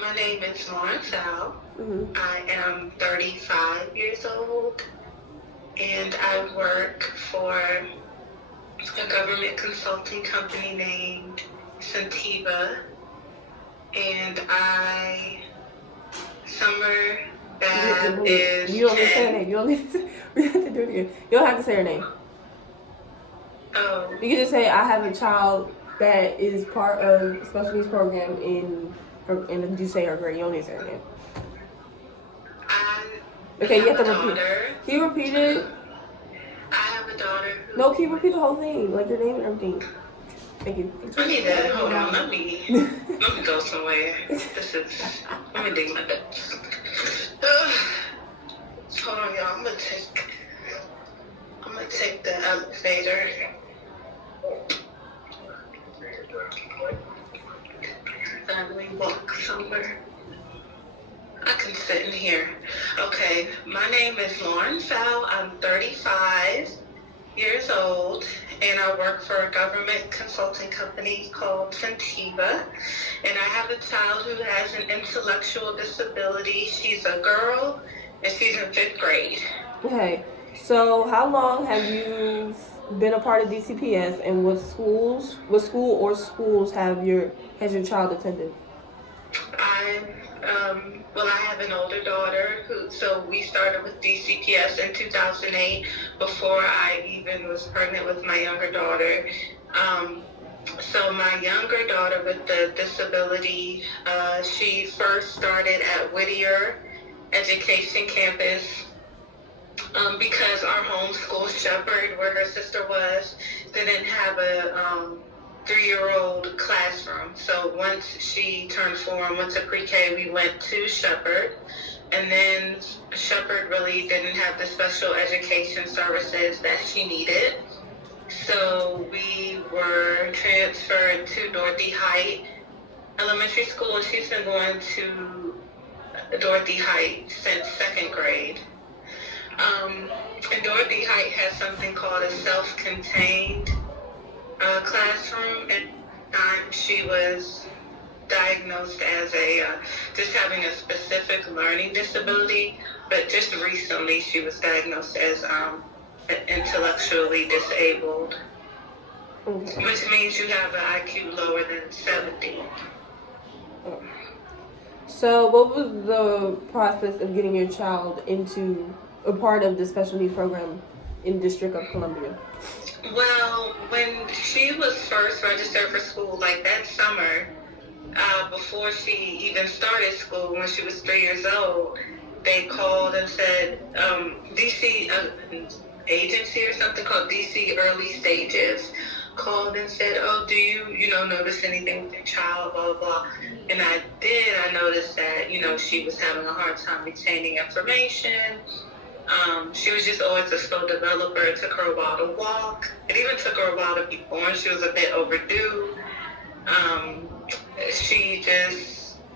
My name is Lauren Sal. Mm-hmm. I am 35 years old, and I work for a government consulting company named Centeva, and summer Bab is You don't need to say her 10. name. You don't need to, we have to do it again. You don't have to say her name. Oh, You can just say, I have a child that is part of special needs program in her, and you say her grade. You don't need to say her name. I Okay, you have have to a repeat. daughter. Can you repeat it? I have a daughter who... No, can you repeat the whole thing? Like your name and everything. Thank you. I need that. Hold on. Let me go somewhere. Let me dig my nuts. Hold on, y'all. I'm gonna take the elevator. Finally walk somewhere. I can sit in here. Okay, my name is Lauren Fowl. I'm 35 years old, and I work for a government consulting company called Centeva. And I have a child who has an intellectual disability. She's a girl, and she's in 5th grade. Okay, so how long have you been a part of DCPS, and what school or schools has your child attended? I have an older daughter so we started with DCPS in 2008 before I even was pregnant with my younger daughter. So my younger daughter with the disability, she first started at Whittier Education Campus because our homeschool Shepherd, where her sister was, didn't have a 3-year-old classroom. So once she turned 4 and went to pre-K, we went to Shepherd. And then Shepherd really didn't have the special education services that she needed. So we were transferred to Dorothy Height Elementary School, and she's been going to Dorothy Height since 2nd grade. And Dorothy Height has something called a self-contained classroom, and she was diagnosed as just having a specific learning disability, but just recently she was diagnosed as intellectually disabled, which means you have an IQ lower than 70. So what was the process of getting your child into a part of the special needs program in District of Columbia? Well, when she was first registered for school, like that summer, before she even started school, when she was 3 years old, they called and said, DC agency or something called DC Early Stages called and said, oh, do you notice anything with your child, blah, blah, blah. And I did. I noticed that, she was having a hard time retaining information. She was just always a slow developer. It took her a while to walk. It even took her a while to be born. She was a bit overdue.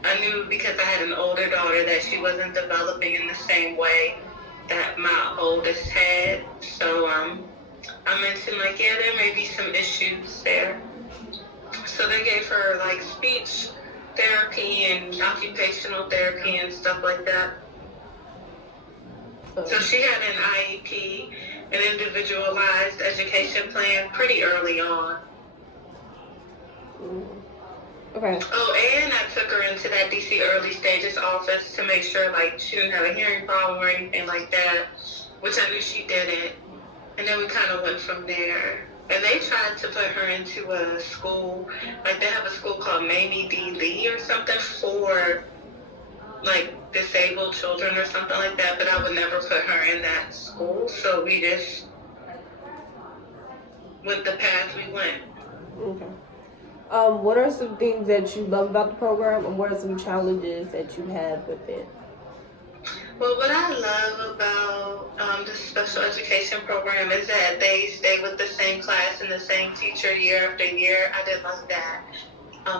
I knew because I had an older daughter that she wasn't developing in the same way that my oldest had. So I mentioned, there may be some issues there. So they gave her, speech therapy and occupational therapy and stuff like that. So she had an IEP, an individualized education plan, pretty early on. Okay. Oh, and I took her into that DC Early Stages office to make sure, she didn't have a hearing problem or anything like that, which I knew she didn't. And then we kind of went from there. And they tried to put her into a school, they have a school called Mamie D. Lee or something for, disabled children or something like that, but I would never put her in that school. So we just went the path we went. Okay. What are some things that you love about the program, and what are some challenges that you have with it? Well, what I love about the special education program is that they stay with the same class and the same teacher year after year. I did like that.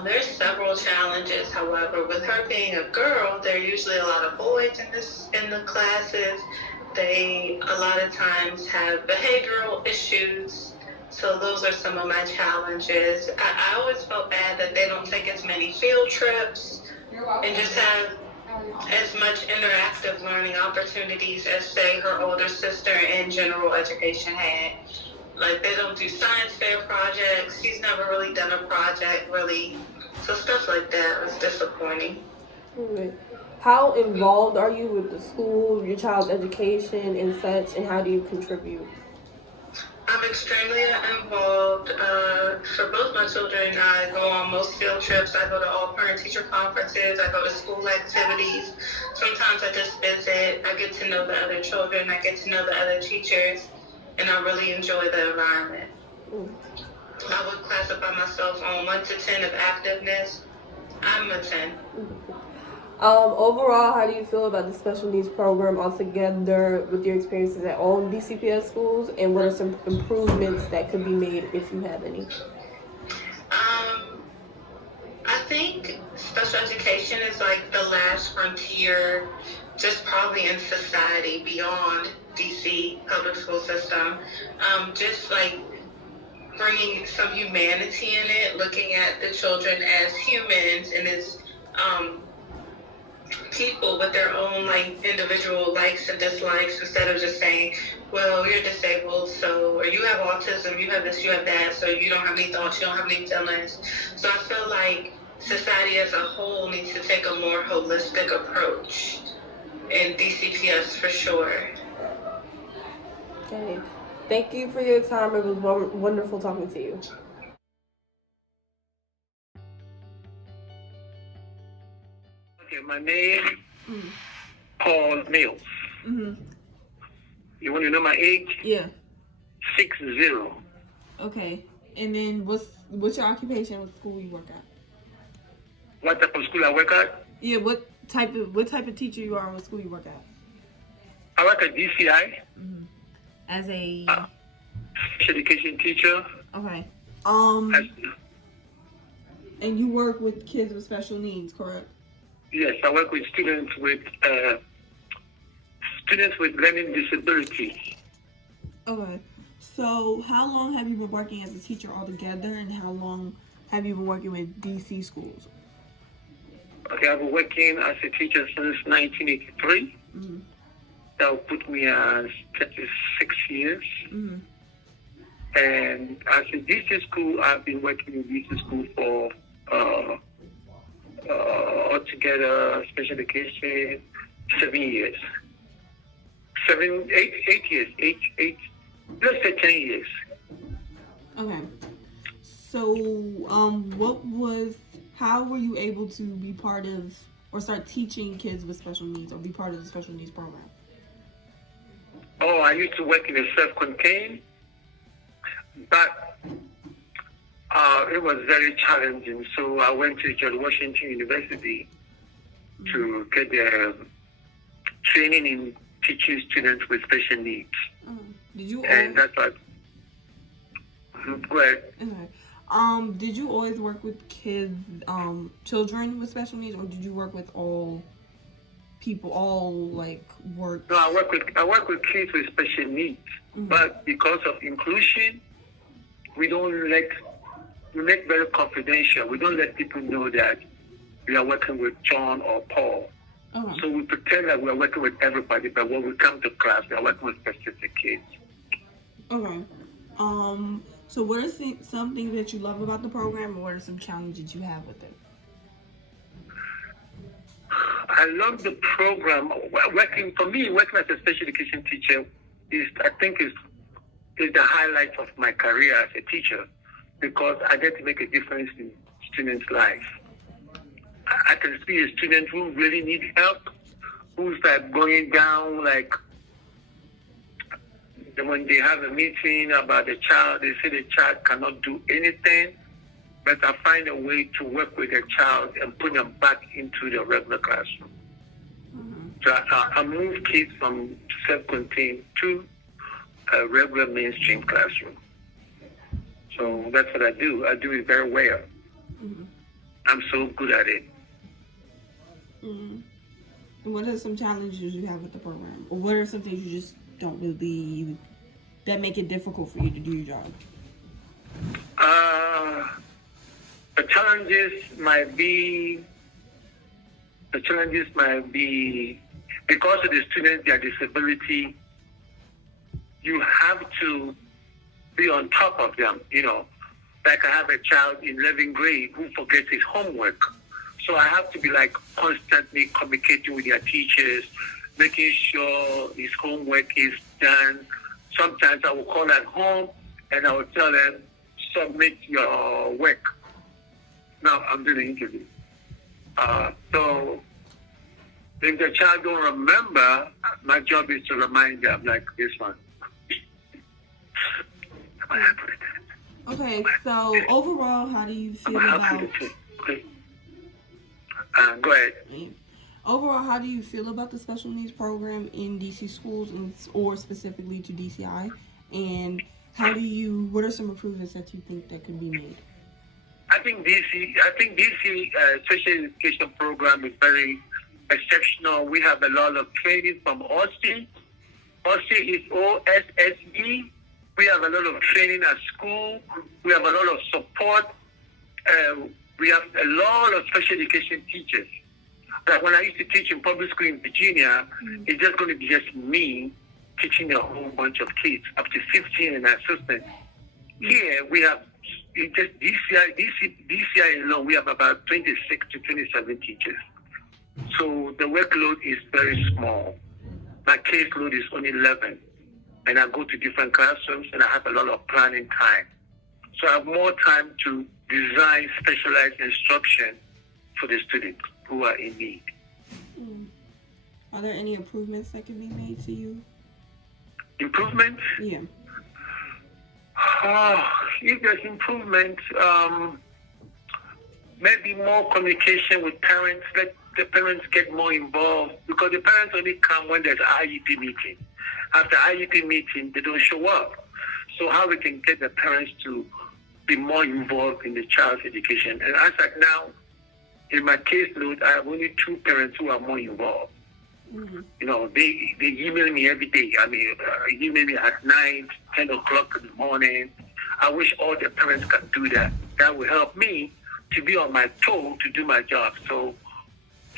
There's several challenges, however. With her being a girl, there are usually a lot of boys in the classes. They a lot of times have behavioral issues. So those are some of my challenges. I always felt bad that they don't take as many field trips and just have as much interactive learning opportunities as, say, her older sister in general education had. Like, they don't do science fair projects. She's never really done a project, really. So stuff like that was disappointing. Right. How involved are you with the school, your child's education, and such, and how do you contribute? I'm extremely involved. For both my children, I go on most field trips. I go to all parent-teacher conferences. I go to school activities. Sometimes I just visit. I get to know the other children. I get to know the other teachers, and I really enjoy the environment. I would classify myself on 1 to 10 of activeness. I'm a 10. Overall, how do you feel about the special needs program altogether with your experiences at all DCPS schools, and what are some improvements that could be made if you have any? I think special education is like the last frontier, just probably in society beyond DC public school system. Just like bringing some humanity in it, looking at the children as humans and as people with their own like individual likes and dislikes, instead of just saying, well, you're disabled, so, or you have autism, you have this, you have that, so you don't have any thoughts, you don't have any feelings. So I feel like society as a whole needs to take a more holistic approach in DCPS for sure. Okay. Thank you for your time. It was wonderful talking to you. Okay, my name Paul Mills. You want to know my age? Yeah. 60. Okay. And then what's your occupation? What school you work at? What type of school I work at? Yeah. What type of teacher you are? What school you work at? I work at DCI. As a Special education teacher. okay. As, And you work with kids with special needs, correct? yes, I work with students with learning disabilities. Okay. So how long have you been working as a teacher altogether, and how long have you been working with DC schools? Okay, I've been working as a teacher since 1983. That will put me as 36 years. And as a DC school, I've been working in DC school for altogether special education 7 years. 8 years. Let's say 10 years. Okay. So, how were you able to be part of or start teaching kids with special needs or be part of the special needs program? Oh, I used to work in a self-contained, but it was very challenging. So I went to George Washington University to get the training in teaching students with special needs. Did you? And that's what. Go ahead. Okay. Did you always work with kids, children with special needs, or did you work with all people, work? No, I work with kids with special needs, but because of inclusion, we make very confidential. We don't let people know that we are working with John or Paul. Okay. So we pretend that we are working with everybody, but when we come to class, we are working with specific kids. Okay. So what are some things that you love about the program, or what are some challenges you have with it? I love the program. Working as a special education teacher is the highlight of my career as a teacher, because I get to make a difference in students' lives. I can see a student who really needs help, who's going down, when they have a meeting about the child, they say the child cannot do anything, but I find a way to work with the child and put them back into the regular classroom. So I move kids from self-contained to a regular mainstream classroom. So that's what I do. I do it very well. I'm so good at it. And what are some challenges you have with the program? Or what are some things you just don't really, that make it difficult for you to do your job? The challenges might be The challenges might be because of the students, their disability, you have to be on top of them, Like I have a child in 11th grade who forgets his homework. So I have to be like constantly communicating with their teachers, making sure his homework is done. Sometimes I will call at home and I will tell them, submit your work. Now I'm doing the interview. So if the child don't remember, my job is to remind them, like this one. Okay, so overall, how do you feel about? Go ahead. Overall, how do you feel about the special needs program in DC schools, or specifically to DCI? And what are some improvements that you think that could be made? I think DC special education program is very exceptional. We have a lot of training from OSSE. OSSE is OSSE. We have a lot of training at school. We have a lot of support. We have a lot of special education teachers. Like when I used to teach in public school in Virginia, it's just going to be just me teaching a whole bunch of kids, up to 15 and assistants. Here we have, just DCI alone, we have about 26 to 27 teachers. So the workload is very small. My caseload is only 11. And I go to different classrooms and I have a lot of planning time. So I have more time to design specialized instruction for the students who are in need. Are there any improvements that can be made to you? Improvements? Yeah. If there's improvement, maybe more communication with parents. Let the parents get more involved, because the parents only come when there's an IEP meeting. After IEP meeting, they don't show up. So how we can get the parents to be more involved in the child's education? And as of now, in my caseload, I have only 2 parents who are more involved. They email me every day. Email me at 9, 10 o'clock in the morning. I wish all the parents can do that. That will help me to be on my toe to do my job. So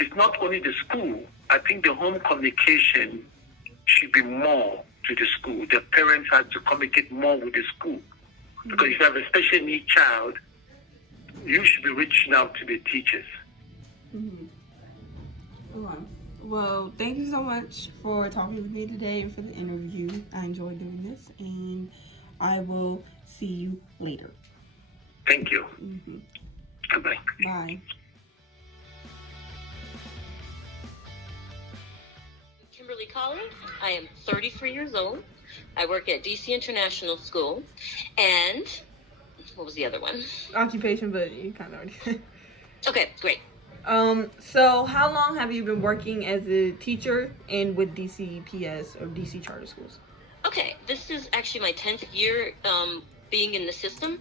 it's not only the school. I think the home communication should be more to the school. The parents have to communicate more with the school. Because if you have a special needs child, you should be reaching out to the teachers. Okay. Well, thank you so much for talking with me today and for the interview. I enjoyed doing this, and I will see you later. Thank you. Goodbye. Bye. Kimberly Collins. I am 33 years old. I work at DC International School. And what was the other one? Occupation, but you kind of already said. Okay, great. So how long have you been working as a teacher and with DCPS or DC Charter Schools? Okay, this is actually my 10th year being in the system,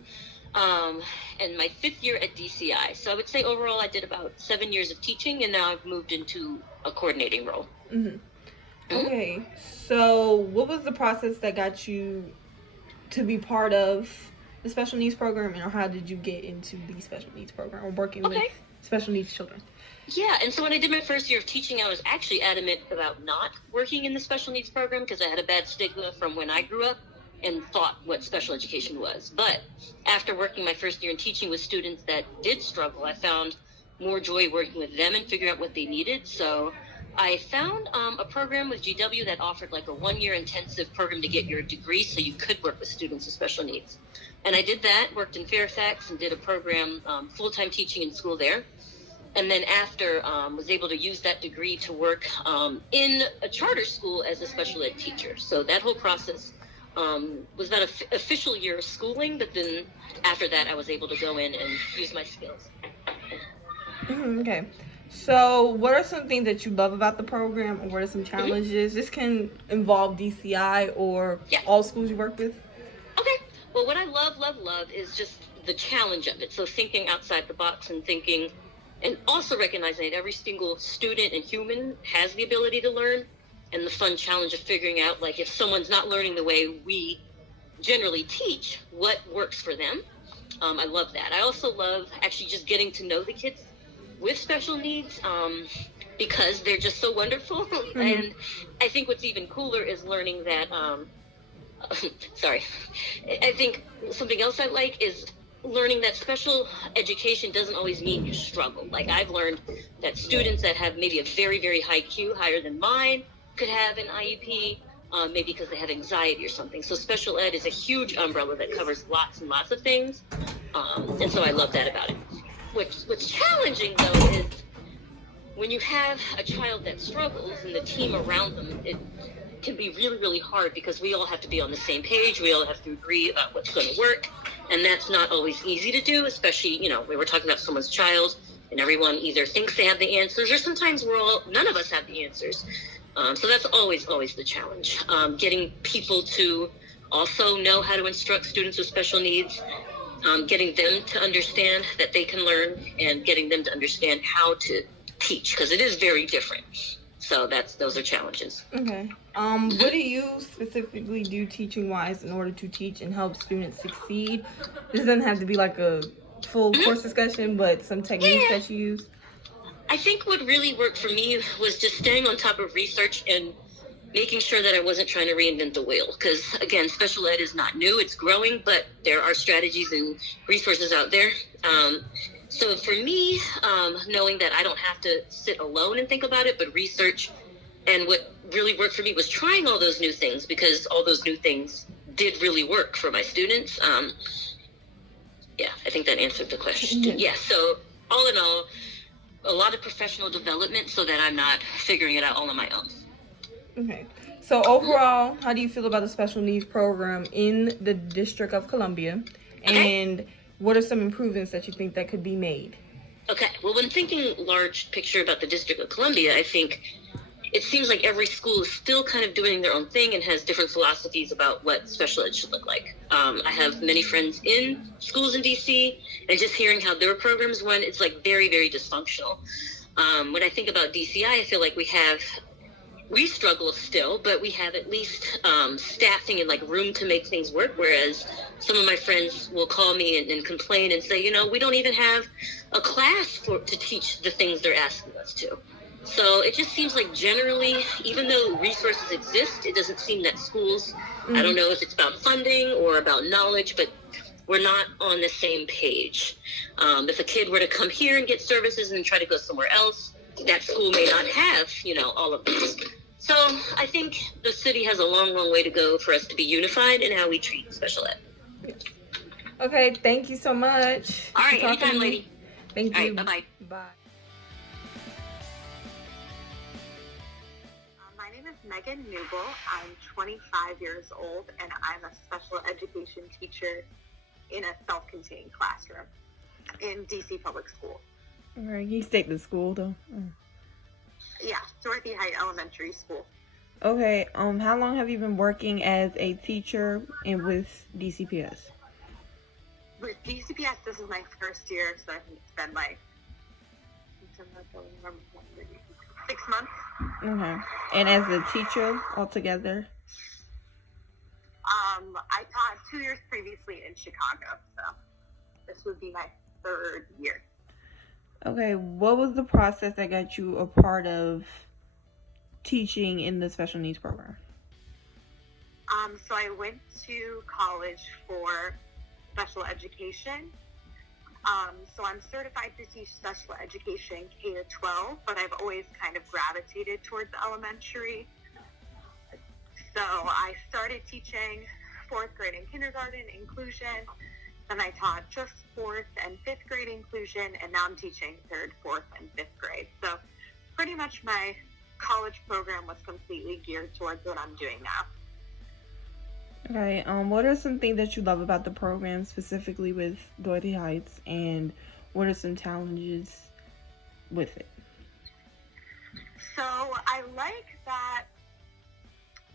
and my 5th year at DCI. So I would say overall I did about 7 years of teaching, and now I've moved into a coordinating role. Okay, so what was the process that got you to be part of the special needs program, or how did you get into the special needs program or working with special needs children? Yeah, and so when I did my first year of teaching, I was actually adamant about not working in the special needs program because I had a bad stigma from when I grew up and thought what special education was. But after working my first year in teaching with students that did struggle, I found more joy working with them and figuring out what they needed. So I found a program with GW that offered like a 1-year intensive program to get your degree so you could work with students with special needs. And I did that, worked in Fairfax and did a program, full-time teaching in school there. And then after, was able to use that degree to work in a charter school as a special ed teacher. So that whole process was not an official year of schooling, but then after that I was able to go in and use my skills. Okay. So what are some things that you love about the program, or what are some challenges? This can involve DCI or all schools you work with. Okay. Well, what I love is just the challenge of it. So thinking outside the box and thinking, and also recognizing that every single student and human has the ability to learn, and the fun challenge of figuring out, like, if someone's not learning the way we generally teach, what works for them. I love that. I also love actually just getting to know the kids with special needs. because they're just so wonderful. Mm-hmm. And I think what's even cooler is learning that, sorry, I think something else I like is learning that special education doesn't always mean you struggle. Like, I've learned that students that have maybe a very, very high Q, higher than mine, could have an IEP, maybe because they have anxiety or something. So special ed is a huge umbrella that covers lots and lots of things. And so I love that about it. What's challenging, though, is when you have a child that struggles and the team around them, it can be really, really hard because we all have to be on the same page. We all have to agree about what's going to work. And that's not always easy to do, especially, we were talking about someone's child and everyone either thinks they have the answers or sometimes none of us have the answers. So that's always the challenge. Getting people to also know how to instruct students with special needs, getting them to understand that they can learn, and getting them to understand how to teach, because it is very different. So those are challenges. Okay. What do you specifically do teaching-wise in order to teach and help students succeed? This doesn't have to be like a full course discussion, but some techniques that you use. I think what really worked for me was just staying on top of research and making sure that I wasn't trying to reinvent the wheel. Because, again, special ed is not new. It's growing, but there are strategies and resources out there. So for me, knowing that I don't have to sit alone and think about it, but research, and what really worked for me was trying all those new things, because all those new things did really work for my students. I think that answered the question. Yeah, so all in all, a lot of professional development so that I'm not figuring it out all on my own. Okay. So overall, how do you feel about the special needs program in the District of Columbia? And what are some improvements that you think that could be made? Okay. Well, when thinking large picture about the District of Columbia, I think it seems like every school is still kind of doing their own thing and has different philosophies about what special ed should look like. I have many friends in schools in DC, and just hearing how their programs run, it's like very, very dysfunctional. When I think about DCI, I feel like we struggle still, but we have at least staffing and like room to make things work. Whereas some of my friends will call me and complain and say, we don't even have a class to teach the things they're asking us to. So it just seems like generally, even though resources exist, it doesn't seem that schools, I don't know if it's about funding or about knowledge, but we're not on the same page. If a kid were to come here and get services and try to go somewhere else, that school may not have, all of this. So I think the city has a long, long way to go for us to be unified in how we treat special ed. Okay, thank you so much. All right, anytime, lady. Thank you. All right, bye-bye. Bye. My name is Megan Newble. I'm 25 years old, and I'm a special education teacher in a self-contained classroom in DC Public School. All right, you stayed to school though. Yeah, Dorothy Height Elementary School. Okay, how long have you been working as a teacher and with DCPS? With DCPS, this is my first year, so I think it's been like 6 months. Okay. And as a teacher altogether? I taught 2 years previously in Chicago, so this would be my 3rd year. Okay, what was the process that got you a part of teaching in the special needs program? So I went to college for special education. So I'm certified to teach special education K-12, but I've always kind of gravitated towards elementary. So I started teaching 4th grade and kindergarten inclusion. Then I taught just 4th and 5th grade inclusion, and now I'm teaching 3rd, 4th, and 5th grade. So pretty much my college program was completely geared towards what I'm doing now. Okay, what are some things that you love about the program, specifically with Dorothy Heights, and what are some challenges with it? So I like that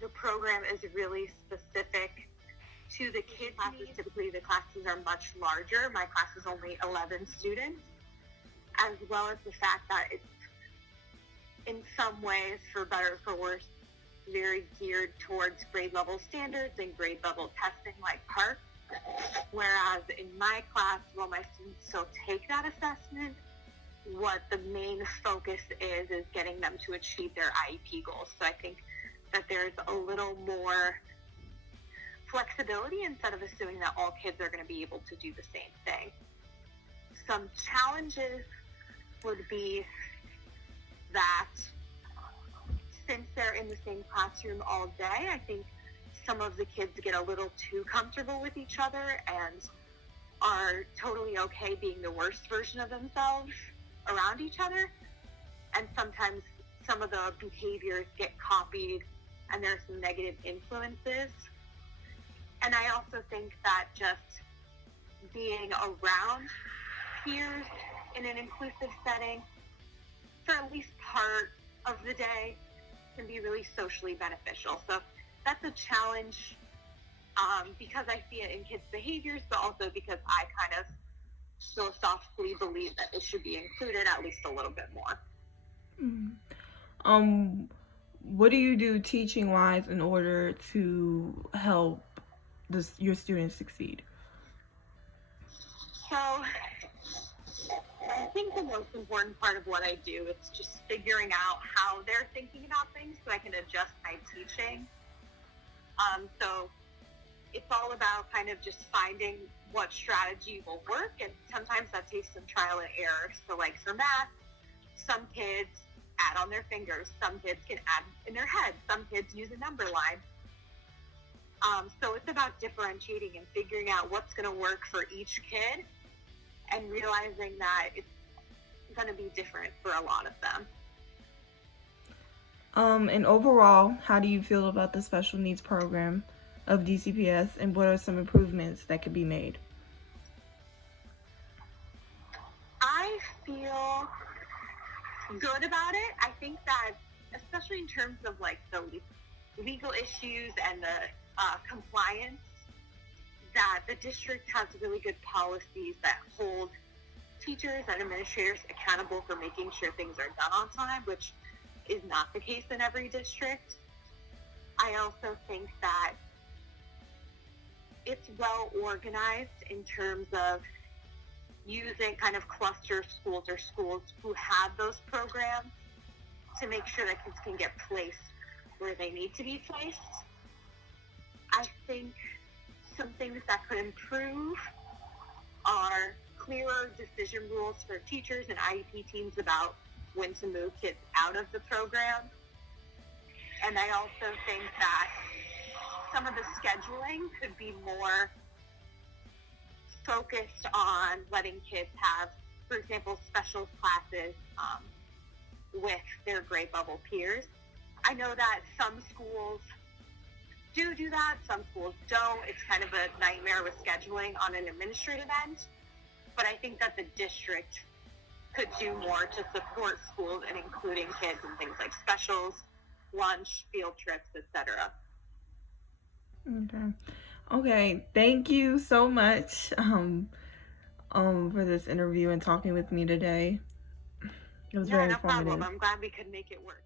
the program is really specific to the kids' classes. Typically the classes are much larger. My class is only 11 students, as well as the fact that it's in some ways, for better or for worse, very geared towards grade level standards and grade level testing like PARCC. Whereas in my class, while my students still take that assessment, what the main focus is getting them to achieve their IEP goals. So I think that there's a little more flexibility instead of assuming that all kids are going to be able to do the same thing. Some challenges would be that since they're in the same classroom all day, I think some of the kids get a little too comfortable with each other and are totally okay being the worst version of themselves around each other. And sometimes some of the behaviors get copied and there's some negative influences. And I also think that just being around peers in an inclusive setting for at least part of the day can be really socially beneficial. So that's a challenge because I see it in kids' behaviors, but also because I kind of philosophically believe that it should be included at least a little bit more. What do you do teaching-wise in order to help your students succeed? So I think the most important part of what I do is just figuring out how they're thinking about things so I can adjust my teaching. So it's all about kind of just finding what strategy will work, and sometimes that takes some trial and error. So like for math, some kids add on their fingers, some kids can add in their head, some kids use a number line. So it's about differentiating and figuring out what's going to work for each kid and realizing that it's going to be different for a lot of them. And overall, how do you feel about the special needs program of DCPS, and what are some improvements that could be made? I feel good about it. I think that, especially in terms of like the legal issues and the compliance, that the district has really good policies that hold teachers and administrators accountable for making sure things are done on time, which is not the case in every district. I also think that it's well organized in terms of using kind of cluster schools or schools who have those programs to make sure that kids can get placed where they need to be placed. I think some things that could improve are clearer decision rules for teachers and IEP teams about when to move kids out of the program. And I also think that some of the scheduling could be more focused on letting kids have, for example, special classes with their grade level peers. I know that some schools do that, some schools don't. It's kind of a nightmare with scheduling on an administrative end, but I think that the district could do more to support schools and including kids in things like specials, lunch, field trips, etc. Okay. Thank you so much for this interview and talking with me today. It was very informative. No problem. I'm glad we could make it work.